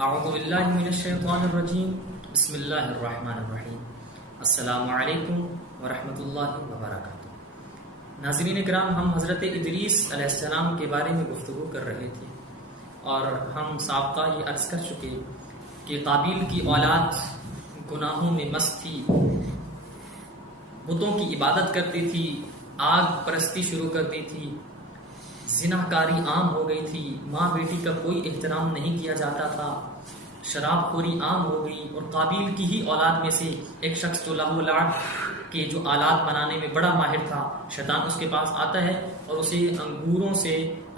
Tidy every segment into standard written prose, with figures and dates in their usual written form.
اعوذ باللہ من الشیطان الرجیم بسم اللہ الرحمن الرحیم السلام علیکم ورحمۃ اللہ وبرکاتہ۔ ناظرین کرام، ہم حضرت ادریس علیہ السلام کے بارے میں گفتگو کر رہے تھے اور ہم سابقہ یہ عرض کر چکے کہ قابیل کی اولاد گناہوں میں مست تھی، بتوں کی عبادت کرتی تھی، آگ پرستی شروع کر دی تھی، زنا کاری عام ہو گئی تھی، ماں بیٹی کا کوئی احترام نہیں کیا جاتا تھا، شراب خوری عام ہو گئی۔ اور قابیل کی ہی اولاد میں سے ایک شخص جو لہو لاڑ کے جو آلات بنانے میں بڑا ماہر تھا، شیطان اس کے پاس آتا ہے اور اسے انگوروں سے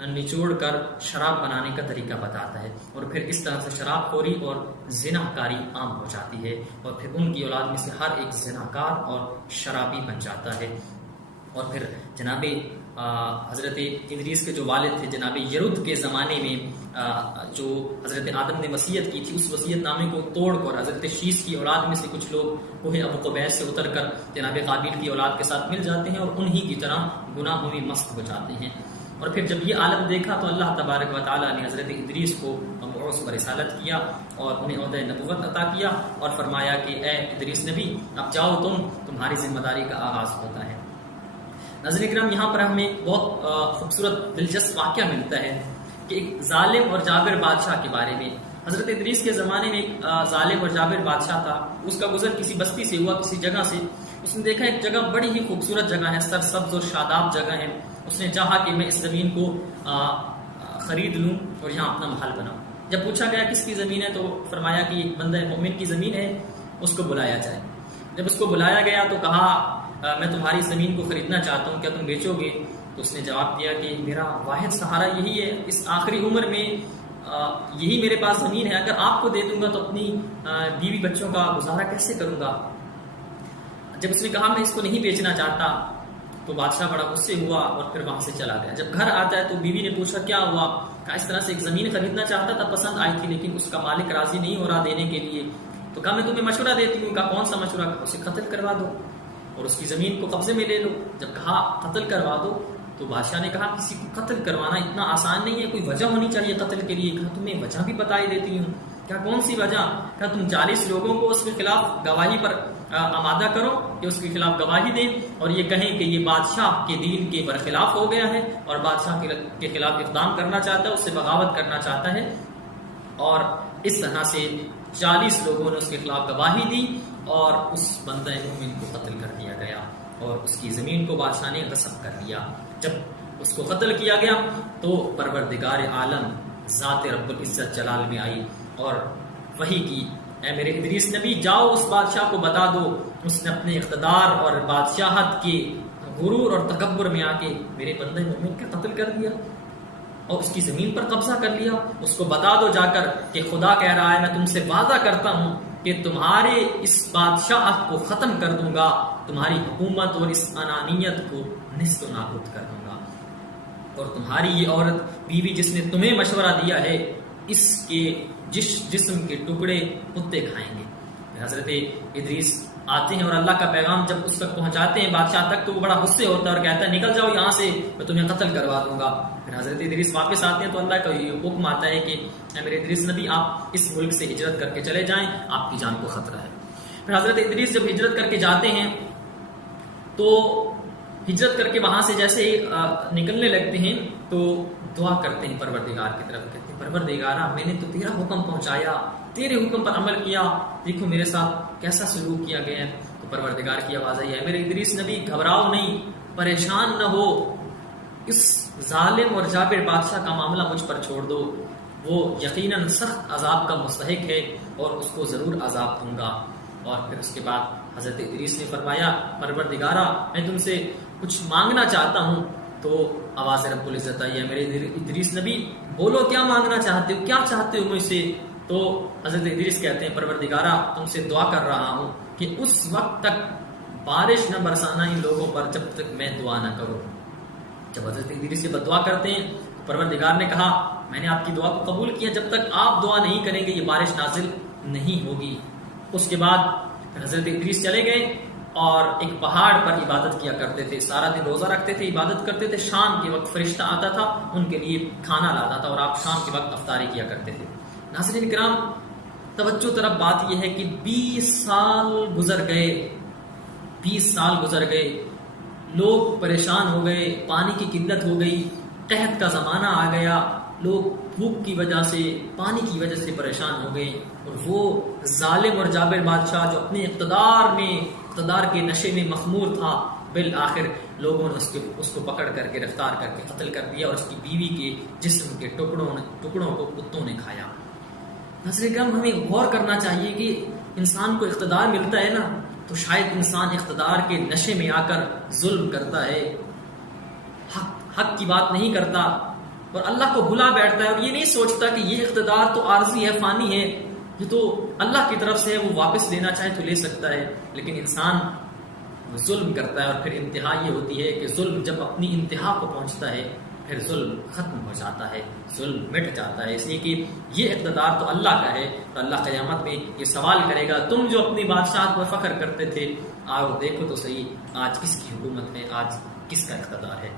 نچوڑ کر شراب بنانے کا طریقہ بتاتا ہے، اور پھر اس طرح سے شراب خوری اور زنا کاری عام ہو جاتی ہے، اور پھر ان کی اولاد میں سے ہر ایک زنا کار اور شرابی بن جاتا ہے۔ اور پھر جناب حضرت ادریس کے جو والد تھے جناب یرد کے زمانے میں جو حضرت آدم نے وصیت کی تھی، اس وصیت نامے کو توڑ کر حضرت شیس کی اولاد میں سے کچھ لوگ کوہ ابو قبیس سے اتر کر جناب قابیل کی اولاد کے ساتھ مل جاتے ہیں اور انہی کی طرح گناہوں میں مست ہو جاتے ہیں۔ اور پھر جب یہ عالم دیکھا تو اللہ تبارک و تعالیٰ نے حضرت ادریس کو مبعوث و رسالت کیا اور انہیں عہدہ نبوت عطا کیا اور فرمایا کہ اے ادریس نبی، اب جاؤ تمہاری ذمہ داری کا آغاز ہوتا ہے۔ ناظرین کرام، یہاں پر ہمیں بہت خوبصورت دلچسپ واقعہ ملتا ہے کہ ایک ظالم اور جابر بادشاہ کے بارے میں۔ حضرت ادریس کے زمانے میں ایک ظالم اور جابر بادشاہ تھا، اس کا گزر کسی بستی سے ہوا، کسی جگہ سے۔ اس نے دیکھا ایک جگہ بڑی ہی خوبصورت جگہ ہے، سرسبز اور شاداب جگہ ہے۔ اس نے چاہا کہ میں اس زمین کو خرید لوں اور یہاں اپنا محل بناؤں۔ جب پوچھا گیا کس کی زمین ہے تو فرمایا کہ ایک بندہ مومن کی زمین ہے، اس کو بلایا جائے۔ جب اس کو بلایا گیا تو کہا میں تمہاری زمین کو خریدنا چاہتا ہوں، کیا تم بیچو گے؟ تو اس نے جواب دیا کہ میرا واحد سہارا یہی ہے، اس آخری عمر میں یہی میرے پاس زمین ہے، اگر آپ کو دے دوں گا تو اپنی بیوی بچوں کا گزارا کیسے کروں گا؟ جب اس نے کہا میں اس کو نہیں بیچنا چاہتا تو بادشاہ بڑا غصے ہوا اور پھر وہاں سے چلا گیا۔ جب گھر آتا ہے تو بیوی نے پوچھا کیا ہوا؟ کہا اس طرح سے ایک زمین خریدنا چاہتا تھا، پسند آئی تھی لیکن اس کا مالک راضی نہیں ہو رہا دینے کے لیے۔ تو کہا میں تمہیں مشورہ دیتی ہوں۔ کہا کون سا مشورہ؟ اسے قتل کروا دو اور اس کی زمین کو قبضے میں لے لو۔ جب کہا قتل کروا دو تو بادشاہ نے کہا کسی کو قتل کروانا اتنا آسان نہیں ہے، کوئی وجہ ہونی چاہیے قتل کے لیے۔ کہا تمہیں وجہ بھی بتائی دیتی ہوں۔ کیا کون سی وجہ؟ کہا تم 40 لوگوں کو اس کے خلاف گواہی پر آمادہ کرو کہ اس کے خلاف گواہی دیں اور یہ کہیں کہ یہ بادشاہ کے دین کے برخلاف ہو گیا ہے اور بادشاہ کے خلاف اقدام کرنا چاہتا ہے، اس سے بغاوت کرنا چاہتا ہے۔ اور اس طرح سے 40 لوگوں نے اس کے خلاف گواہی دی اور اس بندہ مومن کو قتل کر دیا گیا اور اس کی زمین کو بادشاہ نے غصب کر دیا۔ جب اس کو قتل کیا گیا تو پروردگار عالم ذات رب العزت جلال میں آئی اور وحی کی، اے میرے ادریس نبی جاؤ اس بادشاہ کو بتا دو، اس نے اپنے اقتدار اور بادشاہت کے غرور اور تکبر میں آ کے میرے بندہ مومن کا قتل کر دیا اور اس کی زمین پر قبضہ کر لیا۔ اس کو بتا دو جا کر کہ خدا کہہ رہا ہے میں تم سے وعدہ کرتا ہوں کہ تمہارے اس بادشاہت کو ختم کر دوں گا، تمہاری حکومت اور اس انانیت کو نیست و نابود کر دوں گا، اور تمہاری یہ عورت بیوی جس نے تمہیں مشورہ دیا ہے اس کے جسم کے ٹکڑے کتے کھائیں گے۔ حضرت ادریس آتے ہیں اور اللہ کا پیغام جب اس تک پہنچاتے ہیں بادشاہ تک تو وہ بڑا غصے ہوتا ہے اور کہتا ہے نکل جاؤ یہاں سے، میں تمہیں قتل کروا دوں گا۔ پھر حضرت ادریس واپس آتے ہیں تو اللہ کا یہ حکم آتا ہے کہ میرے ادریس نبی آپ اس ملک سے ہجرت کر کے چلے جائیں، آپ کی جان کو خطرہ ہے۔ پھر حضرت ادریس جب ہجرت کر کے جاتے ہیں تو ہجرت کر کے وہاں سے جیسے نکلنے لگتے ہیں تو دعا کرتے ہیں پروردگار کی طرف، کہتے ہیں پروردگارا میں نے تو تیرا حکم پہنچایا، تیرے حکم پر عمل کیا، دیکھو میرے ساتھ کیسا سلوک کیا گیا ہے۔ تو پروردگار کی آواز آئی ہے میرے ادریس نبی گھبراؤ نہیں، پریشان نہ ہو، اس ظالم اور جابر بادشاہ کا معاملہ مجھ پر چھوڑ دو، وہ یقیناً سخت عذاب کا مستحق ہے اور اس کو ضرور عذاب دوں گا۔ اور پھر اس کے بعد حضرت ادریس نے فرمایا پروردگارا میں تم سے کچھ مانگنا چاہتا ہوں۔ تو آواز رب العزت آئی ہے میرے ادریس نبی بولو کیا مانگنا چاہتے ہو، کیا چاہتے ہو مجھ سے؟ تو حضرت ادریس کہتے ہیں پروردگارا تم سے دعا کر رہا ہوں کہ اس وقت تک بارش نہ برسانا ان لوگوں پر جب تک میں دعا نہ کروں۔ جب حضرت ادریس سے دعا کرتے ہیں تو پروردگار نے کہا میں نے آپ کی دعا کو قبول کیا، جب تک آپ دعا نہیں کریں گے یہ بارش نازل نہیں ہوگی۔ اس کے بعد حضرت ادریس چلے گئے اور ایک پہاڑ پر عبادت کیا کرتے تھے، سارا دن روزہ رکھتے تھے، عبادت کرتے تھے۔ شام کے وقت فرشتہ آتا تھا ان کے لیے کھانا لاتا تھا اور آپ شام کے وقت افطاری کیا کرتے تھے۔ ناظرین کرام توجہ طرف بات یہ ہے کہ 20 سال گزر گئے، 20 سال گزر گئے، لوگ پریشان ہو گئے، پانی کی قلت ہو گئی، قحط کا زمانہ آ گیا، لوگ بھوک کی وجہ سے، پانی کی وجہ سے پریشان ہو گئے، اور وہ ظالم اور جابر بادشاہ جو اپنے اقتدار کے نشے میں مخمور تھا، بالآخر لوگوں نے اس کو پکڑ کر کے گرفتار کر کے قتل کر دیا، اور اس کی بیوی کے جسم کے ٹکڑوں کو کتوں نے کھایا۔ ناظرین کرام ہمیں غور کرنا چاہیے کہ انسان کو اقتدار ملتا ہے نا، تو شاید انسان اقتدار کے نشے میں آ کر ظلم کرتا ہے، حق کی بات نہیں کرتا، اور اللہ کو بھلا بیٹھتا ہے، اور یہ نہیں سوچتا کہ یہ اقتدار تو عارضی ہے، فانی ہے، یہ تو اللہ کی طرف سے ہے، وہ واپس لینا چاہے تو لے سکتا ہے۔ لیکن انسان ظلم کرتا ہے، اور پھر انتہا یہ ہوتی ہے کہ ظلم جب اپنی انتہا کو پہنچتا ہے پھر ظلم ختم ہو جاتا ہے، ظلم مٹ جاتا ہے، اس لیے کہ یہ اقتدار تو اللہ کا ہے، اور اللہ قیامت میں یہ سوال کرے گا، تم جو اپنی بادشاہت پر فخر کرتے تھے، آؤ دیکھو تو صحیح آج کس کی حکومت میں، آج کس کا اقتدار ہے۔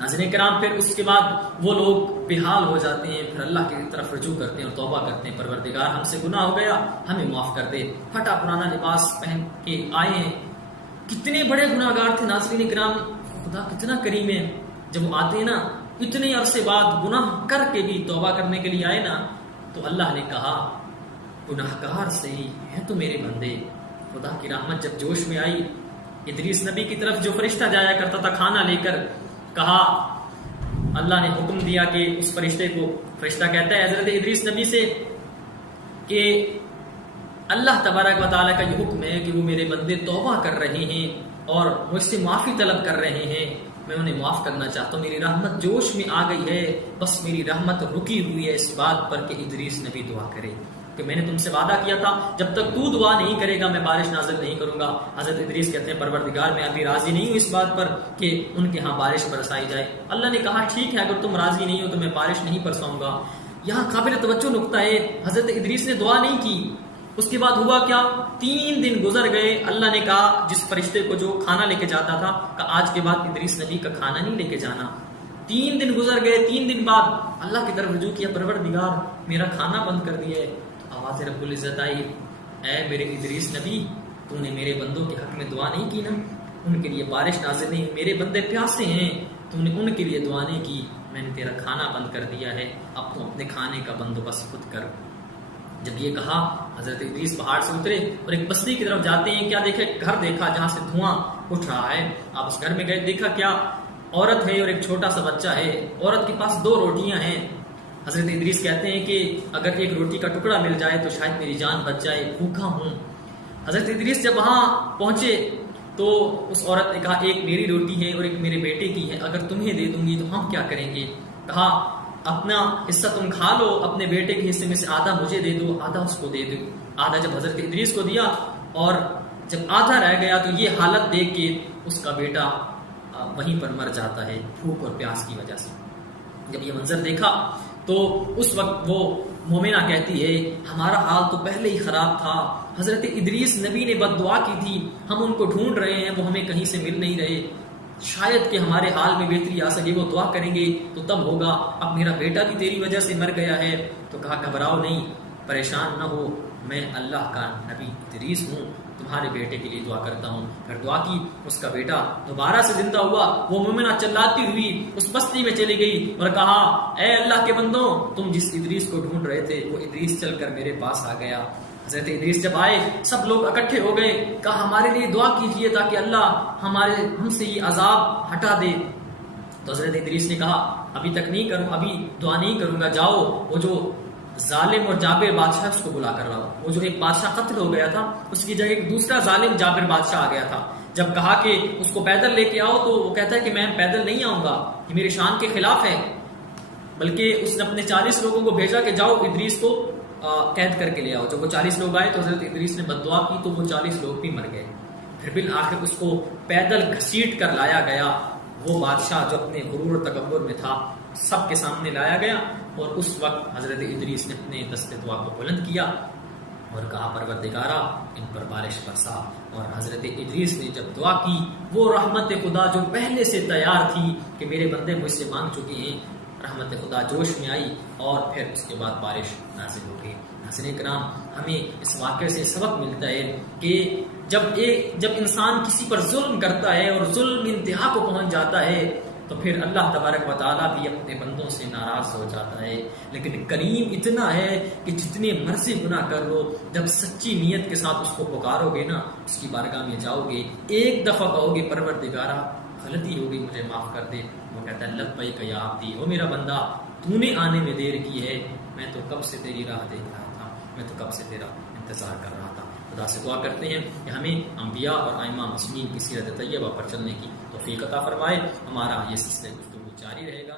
ناظرین کرام پھر اس کے بعد وہ لوگ بے حال ہو جاتے ہیں، پھر اللہ کی طرف رجوع کرتے ہیں اور توبہ کرتے ہیں، پروردگار ہم سے گناہ ہو گیا، ہمیں معاف کر دے، پھٹا پرانا لباس پہن کے آئے ہیں۔ کتنے بڑے گناہ گار تھے ناظرین کرام، خدا کتنا کریم ہے، جب وہ آتے ہیں نا اتنے عرصے بعد گناہ کر کے بھی توبہ کرنے کے لیے آئے نا، تو اللہ نے کہا گناہ گار صحیح ہے تو میرے بندے۔ خدا کی رحمت جب جوش میں آئی، ادریس نبی کی طرف جو فرشتہ جایا کرتا تھا کھانا لے کر، کہا اللہ نے حکم دیا کہ اس فرشتے کو، فرشتہ کہتا ہے حضرت ادریس نبی سے کہ اللہ تبارک و تعالیٰ کا یہ حکم ہے کہ وہ میرے بندے توبہ کر رہے ہیں اور مجھ سے معافی طلب کر رہے ہیں، میں انہیں معاف کرنا چاہتا ہوں، میری رحمت جوش میں آ گئی ہے، بس میری رحمت رکی ہوئی ہے اس بات پر کہ ادریس نبی دعا کرے، کہ میں نے تم سے وعدہ کیا تھا جب تک تو دعا نہیں کرے گا میں بارش نازل نہیں کروں گا۔ حضرت ادریس کہتے ہیں پروردگار میں ابھی راضی نہیں ہوں اس بات پر کہ ان کے ہاں بارش برسائی جائے۔ اللہ نے کہا ٹھیک ہے اگر تم راضی نہیں ہو تو میں بارش نہیں برساؤں گا۔ یہاں قابل توجہ نقطہ ہے، حضرت ادریس نے دعا نہیں کی، اس کے بعد ہوا کیا، 3 دن گزر گئے، اللہ نے کہا جس فرشتے کو جو کھانا لے کے جاتا تھا کہ آج کے بعد ادریس نبی کا کھانا نہیں لے کے جانا۔ 3 دن گزر گئے، 3 دن بعد اللہ کی طرف رجوع کیا، پروردگار میرا کھانا بند کر دیا ہے۔ آواز رب العزت آئی، اے میرے ادریس نبی تو نے میرے بندوں کے حق میں دعا نہیں کی نا، ان کے لیے بارش نازل نہیں، میرے بندے پیاسے ہیں، تو نے ان کے لیے دعا نہیں کی، میں نے تیرا کھانا بند کر دیا ہے، اب تو اپنے کھانے کا بندوبست خود کر۔ جب یہ کہا حضرت ادریس پہاڑ سے اترے اور ایک بستی کی طرف جاتے ہیں، کیا دیکھے، گھر دیکھا جہاں سے دھواں اٹھ رہا ہے۔ آپ اس گھر میں گئے، دیکھا کیا، عورت ہے اور ایک چھوٹا سا بچہ ہے، عورت کے پاس 2 روٹیاں ہیں۔ حضرت ادریس کہتے ہیں کہ اگر ایک روٹی کا ٹکڑا مل جائے تو شاید میری جان بچ جائے، بھوکا ہوں۔ حضرت ادریس جب وہاں پہنچے تو اس عورت نے کہا ایک میری روٹی ہے اور ایک میرے بیٹے کی ہے، اگر تمہیں دے دوں گی تو ہم کیا کریں گے؟ کہا اپنا حصہ تم کھا لو، اپنے بیٹے کے حصے میں سے آدھا مجھے دے دو، آدھا اس کو دے دو۔ آدھا جب حضرت ادریس کو دیا اور جب آدھا رہ گیا تو یہ حالت دیکھ کے اس کا بیٹا وہیں پر مر جاتا ہے بھوک اور پیاس کی وجہ سے۔ جب یہ منظر دیکھا تو اس وقت وہ مومنہ کہتی ہے ہمارا حال تو پہلے ہی خراب تھا، حضرت ادریس نبی نے بد دعا کی تھی، ہم ان کو ڈھونڈ رہے ہیں، وہ ہمیں کہیں سے مل نہیں رہے، شاید کہ ہمارے حال میں بہتری آ سکے، وہ دعا کریں گے تو تب ہوگا، اب میرا بیٹا بھی تیری وجہ سے مر گیا ہے۔ تو کہا گھبراؤ نہیں، پریشان نہ ہو، میں اللہ کا نبی ادریس ہوں، تمہارے بیٹے کے لیے دعا کرتا ہوں۔ پھر دعا کی، اس کا بیٹا دوبارہ سے زندہ ہوا، وہ مومنہ چلاتی ہوئی اس بستی میں چلی گئی اور کہا اے اللہ کے بندوں، تم جس ادریس کو ڈھونڈ رہے تھے وہ ادریس چل کر میرے پاس آ گیا۔ حضرت ادریس جب آئے سب لوگ اکٹھے ہو گئے، کہا ہمارے لیے دعا کیجیے تاکہ اللہ ہم سے یہ عذاب ہٹا دے۔ تو حضرت ادریس نے کہا ابھی تک نہیں کروں، ابھی دعا نہیں کروں گا، جاؤ وہ جو ظالم اور جابر بادشاہ اس کو بلا کر لاؤ۔ وہ جو ایک بادشاہ قتل ہو گیا تھا اس کی جگہ ایک دوسرا ظالم جابر بادشاہ آ گیا تھا۔ جب کہا کہ اس کو پیدل لے کے آؤ تو وہ کہتا ہے کہ میں پیدل نہیں آؤں گا، یہ میرے شان کے خلاف ہے، بلکہ اس نے اپنے 40 لوگوں کو بھیجا کہ جاؤ ادریس کو قید کر کے لے آؤ۔ جب وہ 40 لوگ آئے تو حضرت ادریس نے بد دعا کی تو وہ 40 لوگ بھی مر گئے۔ پھر بالآخر اس کو پیدل گھسیٹ کر لایا گیا، وہ بادشاہ جو اپنے غرور و تکبر میں تھا سب کے سامنے لایا گیا، اور اس وقت حضرت ادریس نے اپنے دست دعا کو بلند کیا اور کہا پروردگارا ان پر بارش برسا۔ اور حضرت ادریس نے جب دعا کی وہ رحمت خدا جو پہلے سے تیار تھی کہ میرے بندے مجھ سے مانگ چکے ہیں، رحمت خدا جوش میں آئی اور پھر اس کے بعد بارش نازل ہو گئی۔ ناظرین کرام، ہمیں اس واقعے سے سبق ملتا ہے کہ جب انسان کسی پر ظلم کرتا ہے اور ظلم انتہا کو پہنچ جاتا ہے تو پھر اللہ تبارک و تعالیٰ بھی اپنے بندوں سے ناراض ہو جاتا ہے، لیکن کریم اتنا ہے کہ جتنے مرضی گناہ کر لو، جب سچی نیت کے ساتھ اس کو پکارو گے نا، اس کی بارگاہ میں جاؤ گے، ایک دفعہ کہو گے پروردگارا غلطی ہو گئی، مجھے معاف کر دے، وہ کہتا ہے لبیک یا عبدی، او میرا بندہ تو نے آنے میں دیر کی ہے، میں تو کب سے تیری راہ دیکھ رہا تھا، میں تو کب سے تیرا انتظار کر رہا تھا۔ خدا سے دعا کرتے ہیں کہ ہمیں انبیاء اور ائمہ مسلمین کی سیرت طیبہ پر چلنے کی توفیق عطا فرمائے۔ ہمارا یہ سلسلہ گفتگو جاری رہے گا۔